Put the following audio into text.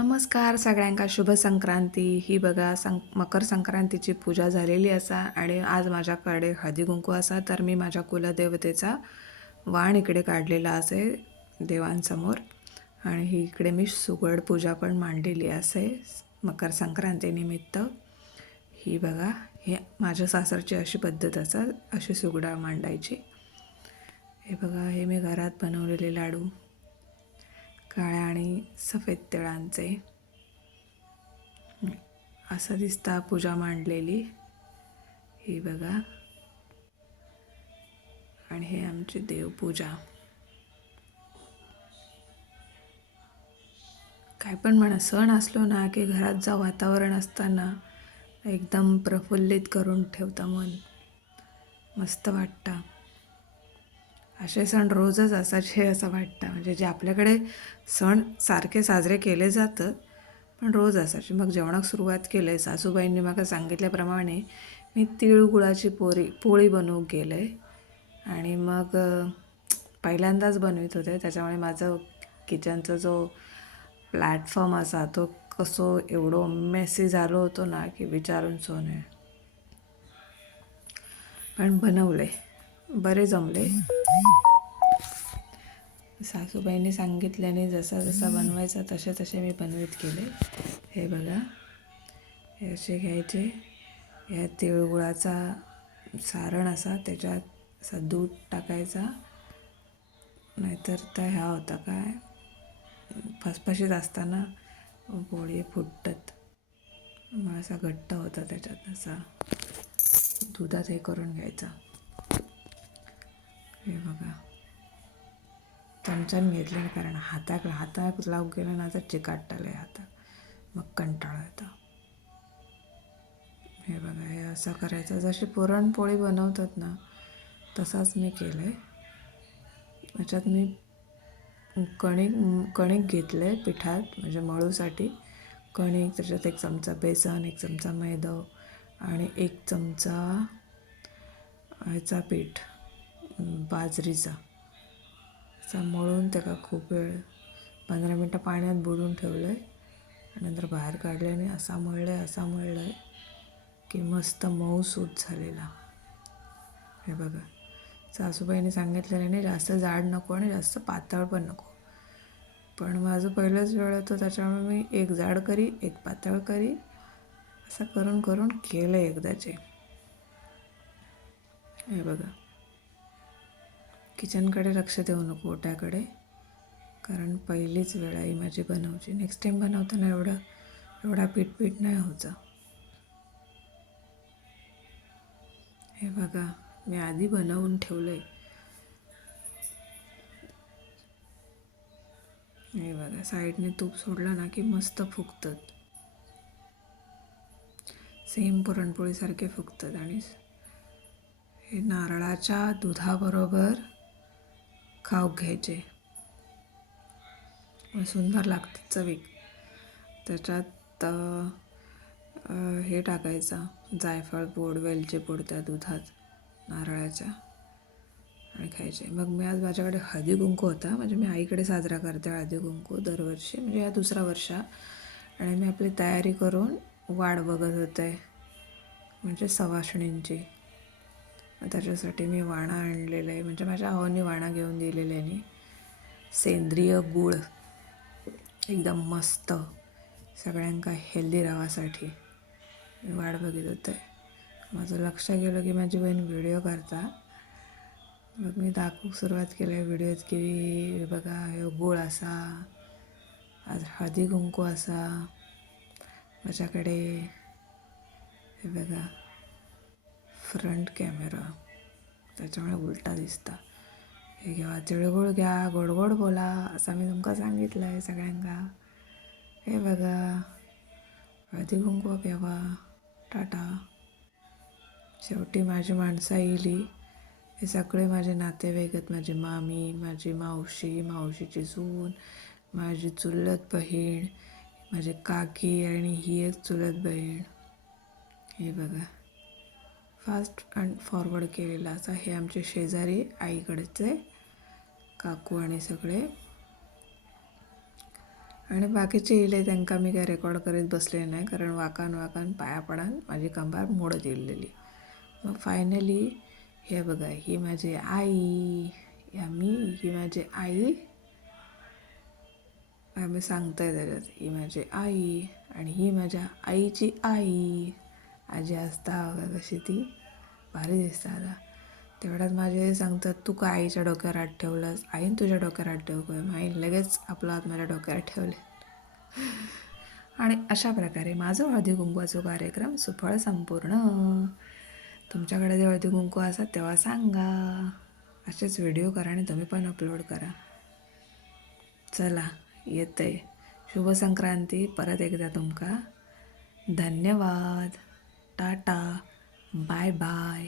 नमस्कार सगळ्यांका शुभ संक्रांती. ही बघा मकर संक्रांतीची पूजा झालेली असा आणि आज माझ्याकडे हळदी कुंकू असा, तर मी माझ्या कुलदेवतेचा वाण इकडे काढलेला असे देवांसमोर. आणि ही इकडे मी सुगड पूजा पण मांडलेली असे मकर संक्रांतीनिमित्त. ही बघा, हे माझ्या सासरची अशी पद्धत असं अशी सुगडा मांडायची. हे बघा, हे मी घरात बनवलेले लाडू काळ्या आणि सफेद तिळांचे. असं दिसता पूजा मांडलेली. ही बघा, आणि हे आमची देवपूजा. काय पण म्हणा, सण असलो ना की घरात जा वातावरण असताना एकदम प्रफुल्लित करून ठेवतं मन. मस्त वाटतं. असे सण रोजच असायचे असं वाटतं. म्हणजे जे आपल्याकडे सण सारखे साजरे केले जातात पण रोज असायचे. मग जेवणाक सुरुवात केली. सासूबाईंनी मला सांगितल्याप्रमाणे मी तिळगुळाची पोळी बनवू केलं आहे. आणि मग पहिल्यांदाच बनवित होते, त्याच्यामुळे माझं किचनचा जो प्लॅटफॉर्म असा तो कसो एवढो मेसी झालो होतो ना की विचारून सोने. पण बनवले, बरे जमले. सासूबाईंनी सांगितल्याने जसा जसा बनवायचा तसे तसे मी बनवीत गेले. हे बघा, हे असे घ्यायचे. या तिळगुळाचा सारण असा, त्याच्यात असा दूध टाकायचा, नाहीतर त्या ह्या होता काय फसफशीत असताना पोळी फुटतात. मग असा घट्ट होता, त्याच्यात असा दुधात हे करून घ्यायचा. हे बघा, चमच्याने घेतले कारण हाताक लावून गेलं ना तर चिकाटले हातात, मग कंटाळा येतो. हे बघा, हे असं करायचं. जशी पुरणपोळी बनवतात ना तसाच मी केलं आहे. याच्यात मी कणिक घेतलं आहे पिठात, म्हणजे मळूसाठी कणिक. त्याच्यात 1 चमचा बेसन, 1 चमचा मैदा आणि 1 चमचा ह्याचा पीठ बाजरीचा असा मळून त्याला खूप वेळ 15 मिनटं पाण्यात बुडवून ठेवलं आहे. नंतर बाहेर काढले आणि असा मळलं आहे की मस्त मऊसूत झालेला. हे बघा, सासूबाईने सांगितलेल्याने जास्त जाड नको आणि जास्त पातळ पण नको. पण माझं पहिलंच वेळ होतं, त्याच्यामुळे मी एक जाड करी एक पातळ करी असं करून करून केलं एकदाचे. हे बघा, किचनकडे लक्ष देऊ नको, ओट्याकडे, कारण पहिलीच वेळ आहे माझी बनवची. नेक्स्ट टाईम बनवताना एवढा पीठ नाही व्हायचं. हे बघा, मी आधी बनवून ठेवलं आहे. हे बघा, साईडने तूप सोडलं ना की मस्त फुगतात. सेम पुरणपोळीसारखे फुगतात. आणि हे नारळाच्या दुधाबरोबर खाऊक घ्यायचे, सुंदर लागतात चवीक. त्याच्यात हे टाकायचं, जायफळ पूड, वेलची पूड त्या दुधात नारळाच्या, आणि खायचे. मग मी आज माझ्याकडे हळदी कुंकू होता, म्हणजे मी आईकडे साजरा करते हळदी कुंकू दरवर्षी, म्हणजे या दुसरा वर्षा. आणि मी आपली तयारी करून वाट बघत होते, म्हणजे सवासणींची. त्याच्यासाठी मी वाणा आणलेलं आहे, म्हणजे माझ्या आहोनी वाणा घेऊन दिलेले आहे. सेंद्रिय गूळ एकदम मस्त, सगळ्यांका हेल्दी राहासाठी मी वाट बघत होते. माझं लक्ष गेलं की माझी बहीण व्हिडिओ करता. मग मी दाखवूक सुरुवात केली व्हिडिओत की बघा, हे गूळ असा, आज हळदी कुंकू असा माझ्याकडे. हे बघा, फ्रंट कॅमेरा, त्याच्यामुळे उलटा दिसता. हे घ्या, तिळगुळ घ्या, गोड गोड बोला, असं मी तुमका सांगितलं आहे सगळ्यांका. हे बघा, हळदी कुंकू घ्यावा. टाटा. शेवटी माझी माणसं येईली. हे सगळे माझे नातेवाईक आहेत. माझी मामी, माझी मावशी, मावशीची सून, माझी चुलत बहीण, माझी काकी आणि ही एक चुलत बहीण. हे बघा, फास्ट अँड फॉरवर्ड केलेला असा. हे आमचे शेजारी आईकडचे काकू आणि सगळे. आणि बाकीचे इले त्यांका मी काय रेकॉर्ड करीत बसले नाही, कारण वाकान वाकान पाया पडान माझी कंबार मोडत येलेली. मग फायनली हे बघा, ही माझी आई, ही माझी आई, आम्ही सांगताय त्याच्यात, ही माझी आई आणि ही माझ्या आईची आई. आजी असता बघा कशी ती भारी दिसता. आता तेवढ्यात माझे आई सांगतात, तू काय आईच्या डोक्यावर हात ठेवलास, आईन तुझ्या डोक्यावर हात ठेवू काय? आईन लगेच आपला हात माझ्या डोक्यावर ठेवले. आणि अशा प्रकारे माझं हळदी कुंकवाचा कार्यक्रम सुफळ संपूर्ण. तुमच्याकडे जे हळदी कुंकू असतात तेव्हा सांगा, असेच व्हिडिओ करा आणि तुम्ही पण अपलोड करा. चला येतंय. शुभ संक्रांती परत एकदा तुमका. धन्यवाद. टाटा. Bye bye.